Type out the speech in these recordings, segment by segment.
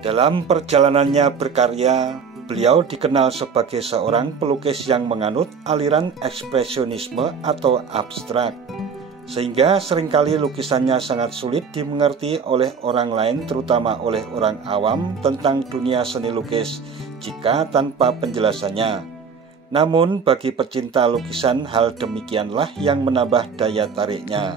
Dalam perjalanannya berkarya, beliau dikenal sebagai seorang pelukis yang menganut aliran ekspresionisme atau abstrak, sehingga seringkali lukisannya sangat sulit dimengerti oleh orang lain, terutama oleh orang awam tentang dunia seni lukis jika tanpa penjelasannya. Namun bagi pecinta lukisan, hal demikianlah yang menambah daya tariknya.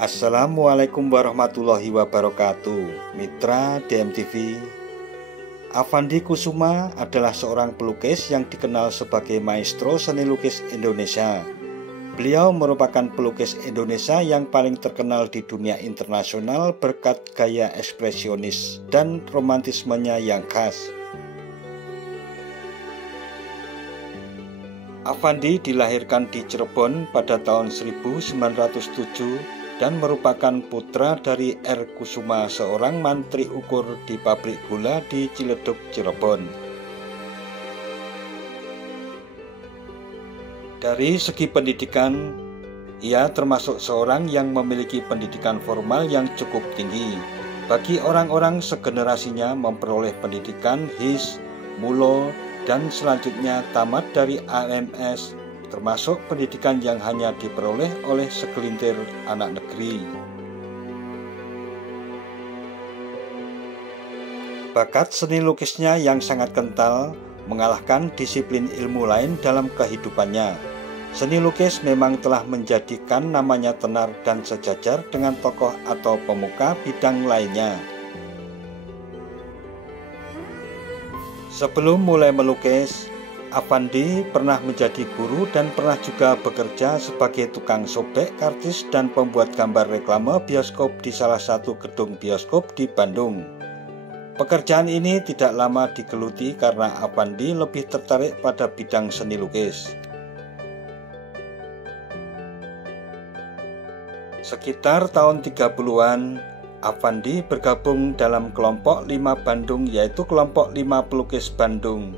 Assalamualaikum warahmatullahi wabarakatuh. Mitra DMTV, Avandi Kusuma adalah seorang pelukis yang dikenal sebagai maestro seni lukis Indonesia. Beliau merupakan pelukis Indonesia yang paling terkenal di dunia internasional berkat gaya ekspresionis dan romantismenya yang khas. Avandi dilahirkan di Cirebon pada tahun 1907 dan merupakan putra dari R. Kusuma, seorang mantri ukur di pabrik gula di Ciledug, Cirebon. Dari segi pendidikan, ia termasuk seorang yang memiliki pendidikan formal yang cukup tinggi. Bagi orang-orang segenerasinya, memperoleh pendidikan HIS, MULO, dan selanjutnya tamat dari AMS, termasuk pendidikan yang hanya diperoleh oleh segelintir anak negeri. Bakat seni lukisnya yang sangat kental mengalahkan disiplin ilmu lain dalam kehidupannya. Seni lukis memang telah menjadikan namanya tenar dan sejajar dengan tokoh atau pemuka bidang lainnya. Sebelum mulai melukis, Avandi pernah menjadi guru dan pernah juga bekerja sebagai tukang sobek, kartis, dan pembuat gambar reklame bioskop di salah satu gedung bioskop di Bandung. Pekerjaan ini tidak lama digeluti karena Avandi lebih tertarik pada bidang seni lukis. Sekitar tahun 30-an, Avandi bergabung dalam kelompok 5 Bandung, yaitu kelompok 5 pelukis Bandung.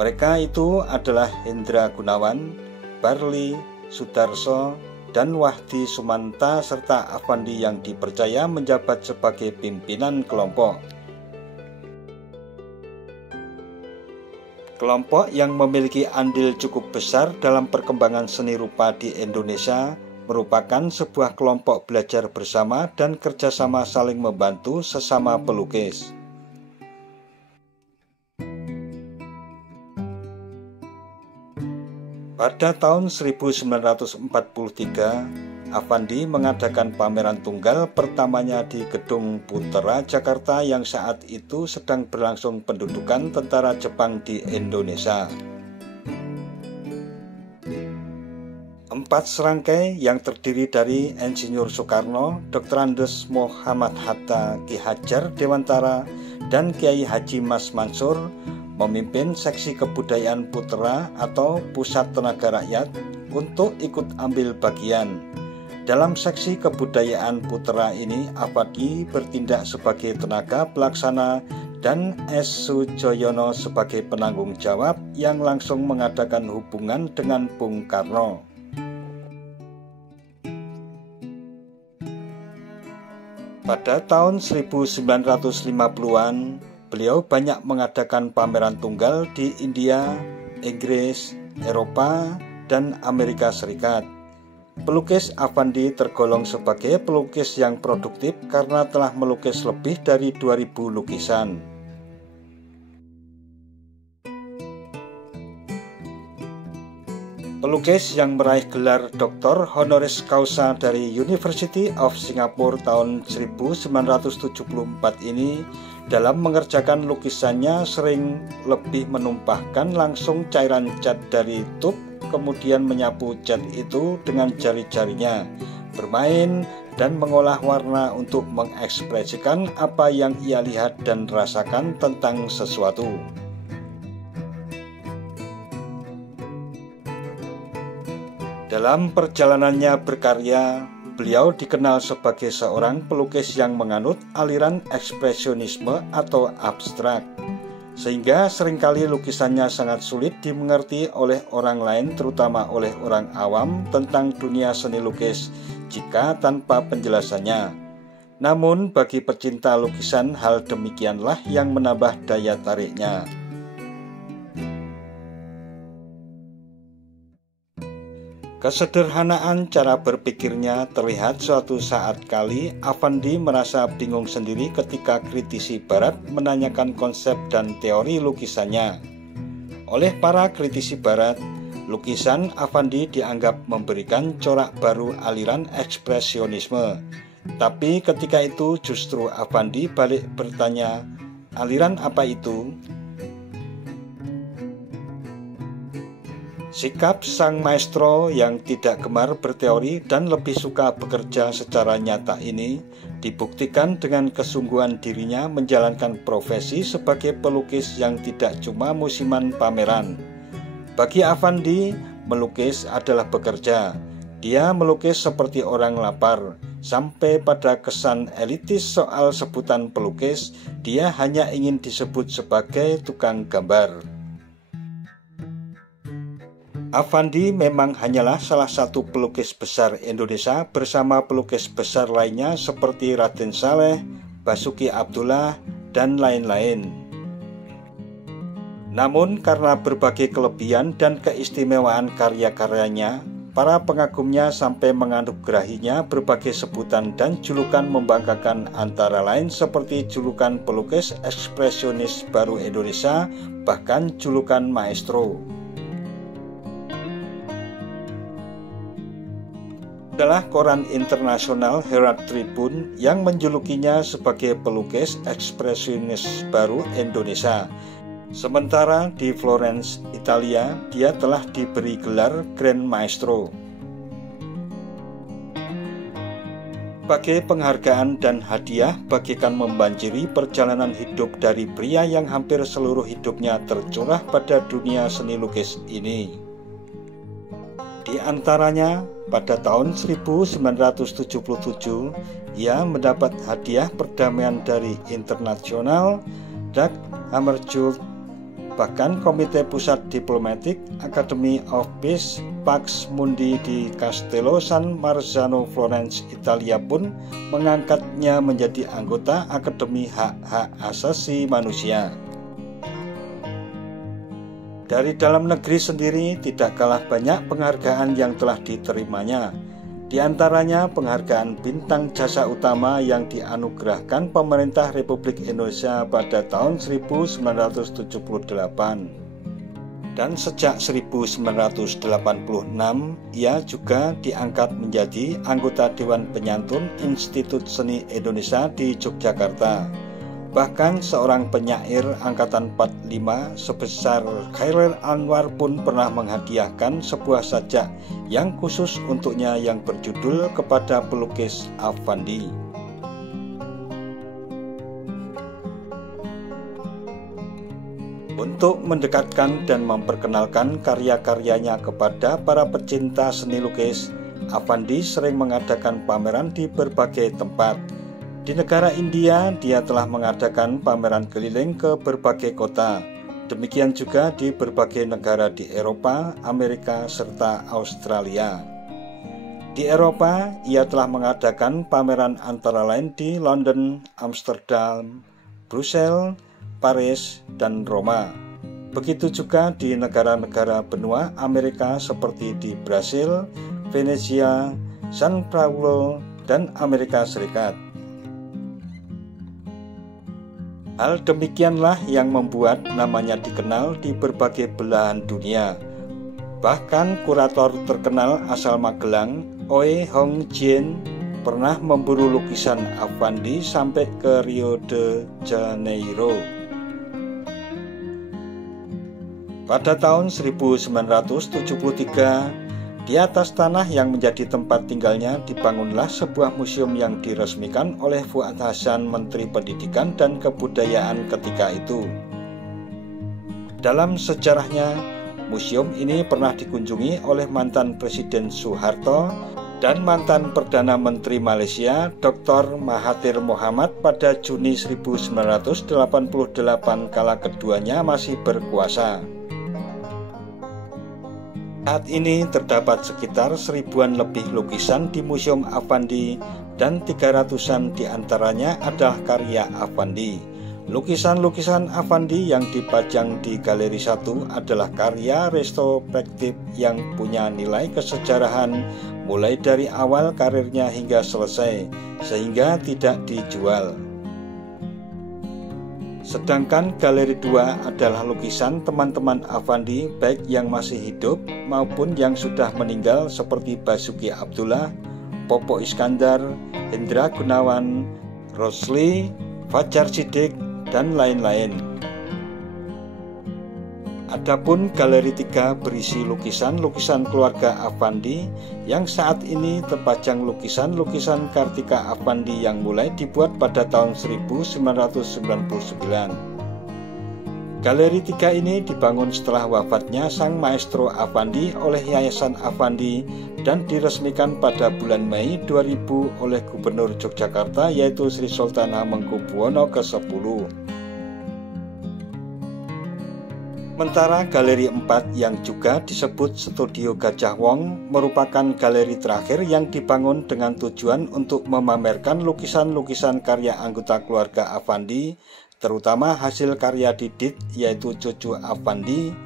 Mereka itu adalah Hendra Gunawan, Barli, Sudarso, dan Wahdi Sumanta, serta Avandi yang dipercaya menjabat sebagai pimpinan kelompok. Kelompok yang memiliki andil cukup besar dalam perkembangan seni rupa di Indonesia merupakan sebuah kelompok belajar bersama dan kerjasama saling membantu sesama pelukis. Pada tahun 1943, Avandi mengadakan pameran tunggal pertamanya di Gedung Putera, Jakarta, yang saat itu sedang berlangsung pendudukan tentara Jepang di Indonesia. 4 serangkai yang terdiri dari Insinyur Soekarno, Dr. Andes Muhammad Hatta, Ki Hajar Dewantara, dan Kiai Haji Mas Mansur memimpin seksi kebudayaan Putera atau Pusat Tenaga Rakyat untuk ikut ambil bagian. Dalam seksi kebudayaan Putera ini, Avandi bertindak sebagai tenaga pelaksana dan S. Sujoyono sebagai penanggung jawab yang langsung mengadakan hubungan dengan Bung Karno. Pada tahun 1950-an, beliau banyak mengadakan pameran tunggal di India, Inggris, Eropa, dan Amerika Serikat. Pelukis Avandi tergolong sebagai pelukis yang produktif karena telah melukis lebih dari 2000 lukisan. Pelukis yang meraih gelar Dr. Honoris Causa dari University of Singapore tahun 1974 ini dalam mengerjakan lukisannya sering lebih menumpahkan langsung cairan cat dari tub, kemudian menyapu cat itu dengan jari-jarinya, bermain dan mengolah warna untuk mengekspresikan apa yang ia lihat dan rasakan tentang sesuatu. Dalam perjalanannya berkarya, Beliau dikenal sebagai seorang pelukis yang menganut aliran ekspresionisme atau abstrak, sehingga seringkali lukisannya sangat sulit dimengerti oleh orang lain, terutama oleh orang awam tentang dunia seni lukis jika tanpa penjelasannya. Namun bagi pecinta lukisan, hal demikianlah yang menambah daya tariknya. Kesederhanaan cara berpikirnya terlihat suatu saat kali Affandi merasa bingung sendiri ketika kritisi barat menanyakan konsep dan teori lukisannya. Oleh para kritisi barat, lukisan Affandi dianggap memberikan corak baru aliran ekspresionisme. Tapi ketika itu justru Affandi balik bertanya, aliran apa itu? Sikap sang maestro yang tidak gemar berteori dan lebih suka bekerja secara nyata ini dibuktikan dengan kesungguhan dirinya menjalankan profesi sebagai pelukis yang tidak cuma musiman pameran. Bagi Affandi, melukis adalah bekerja. Dia melukis seperti orang lapar. Sampai pada kesan elitis soal sebutan pelukis, dia hanya ingin disebut sebagai tukang gambar. Affandi memang hanyalah salah satu pelukis besar Indonesia bersama pelukis besar lainnya seperti Raden Saleh, Basuki Abdullah, dan lain-lain. Namun karena berbagai kelebihan dan keistimewaan karya-karyanya, para pengagumnya sampai menganugerahinya berbagai sebutan dan julukan membanggakan, antara lain seperti julukan pelukis ekspresionis baru Indonesia, bahkan julukan maestro. Adalah koran internasional Herald Tribune yang menjulukinya sebagai pelukis ekspresionis baru Indonesia. Sementara di Florence, Italia, dia telah diberi gelar Grand Maestro. Sebagai penghargaan dan hadiah bagikan membanjiri perjalanan hidup dari pria yang hampir seluruh hidupnya tercurah pada dunia seni lukis ini. Di antaranya, pada tahun 1977, ia mendapat hadiah perdamaian dari International Dag Hammarskjöld, bahkan Komite Pusat Diplomatic Academy of Peace Pax Mundi di Castello San Marzano, Florence, Italia pun mengangkatnya menjadi anggota Akademi Hak-Hak Asasi Manusia. Dari dalam negeri sendiri tidak kalah banyak penghargaan yang telah diterimanya. Di antaranya penghargaan Bintang Jasa Utama yang dianugerahkan pemerintah Republik Indonesia pada tahun 1978. Dan sejak 1986 ia juga diangkat menjadi anggota Dewan Penyantun Institut Seni Indonesia di Yogyakarta. Bahkan seorang penyair angkatan 45 sebesar Khairil Anwar pun pernah menghadiahkan sebuah sajak yang khusus untuknya yang berjudul Kepada Pelukis Affandi. Untuk mendekatkan dan memperkenalkan karya-karyanya kepada para pecinta seni lukis, Affandi sering mengadakan pameran di berbagai tempat. Di negara India, dia telah mengadakan pameran keliling ke berbagai kota. Demikian juga di berbagai negara di Eropa, Amerika, serta Australia. Di Eropa, ia telah mengadakan pameran antara lain di London, Amsterdam, Brussels, Paris, dan Roma. Begitu juga di negara-negara benua Amerika seperti di Brasil, Venesia, San Paulo, dan Amerika Serikat. Hal demikianlah yang membuat namanya dikenal di berbagai belahan dunia. Bahkan kurator terkenal asal Magelang, Oi Hong Jien, pernah memburu lukisan Affandi sampai ke Rio de Janeiro. Pada tahun 1973, di atas tanah yang menjadi tempat tinggalnya dibangunlah sebuah museum yang diresmikan oleh Fuad Hasan, Menteri Pendidikan dan Kebudayaan ketika itu. Dalam sejarahnya, museum ini pernah dikunjungi oleh mantan Presiden Soeharto dan mantan Perdana Menteri Malaysia Dr. Mahathir Mohamad pada Juni 1988 kala keduanya masih berkuasa. Saat ini terdapat sekitar 1000-an lebih lukisan di Museum Affandi dan 300-an diantaranya adalah karya Affandi. Lukisan-lukisan Affandi yang dipajang di Galeri 1 adalah karya retrospektif yang punya nilai kesejarahan mulai dari awal karirnya hingga selesai, sehingga tidak dijual. Sedangkan Galeri 2 adalah lukisan teman-teman Affandi baik yang masih hidup maupun yang sudah meninggal seperti Basuki Abdullah, Popo Iskandar, Hendra Gunawan, Rosli, Fajar Siddiq, dan lain-lain. Adapun Galeri 3 berisi lukisan-lukisan keluarga Affandi yang saat ini terpajang lukisan-lukisan Kartika Affandi yang mulai dibuat pada tahun 1999. Galeri 3 ini dibangun setelah wafatnya sang maestro Affandi oleh Yayasan Affandi dan diresmikan pada bulan Mei 2000 oleh Gubernur Yogyakarta yaitu Sri Sultan Hamengkubuwono ke-10. Sementara Galeri 4 yang juga disebut Studio Gajah Wong merupakan galeri terakhir yang dibangun dengan tujuan untuk memamerkan lukisan-lukisan karya anggota keluarga Affandi, terutama hasil karya Didit yaitu cucu Affandi,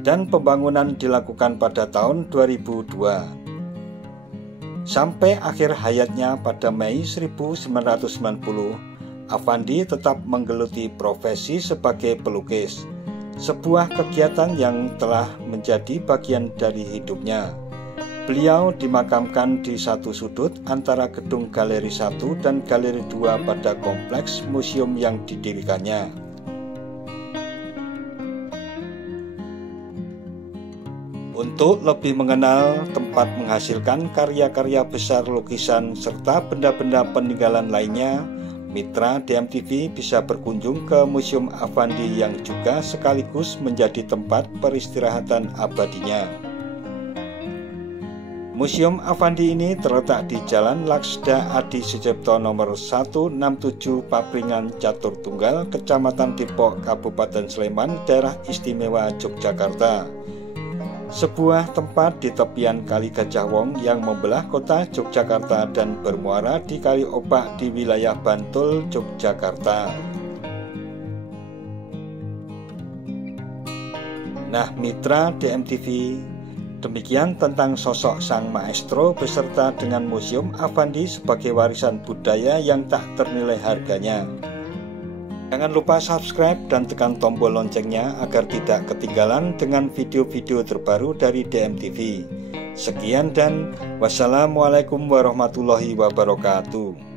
dan pembangunan dilakukan pada tahun 2002. Sampai akhir hayatnya pada Mei 1990, Affandi tetap menggeluti profesi sebagai pelukis, sebuah kegiatan yang telah menjadi bagian dari hidupnya. Beliau dimakamkan di satu sudut antara gedung Galeri 1 dan Galeri 2 pada kompleks museum yang didirikannya. Untuk lebih mengenal tempat menghasilkan karya-karya besar lukisan serta benda-benda peninggalan lainnya, mitra DMTV bisa berkunjung ke Museum Affandi yang juga sekaligus menjadi tempat peristirahatan abadinya. Museum Affandi ini terletak di Jalan Laksda Adi Sucipto nomor 167 Papringan Catur Tunggal, Kecamatan Depok, Kabupaten Sleman, Daerah Istimewa Yogyakarta. Sebuah tempat di tepian Kali Gajah Wong yang membelah kota Yogyakarta dan bermuara di Kali Obak di wilayah Bantul, Yogyakarta. Nah, mitra DMTV, demikian tentang sosok sang maestro beserta dengan Museum Affandi sebagai warisan budaya yang tak ternilai harganya. Jangan lupa subscribe dan tekan tombol loncengnya agar tidak ketinggalan dengan video-video terbaru dari DMTV. Sekian dan wassalamualaikum warahmatullahi wabarakatuh.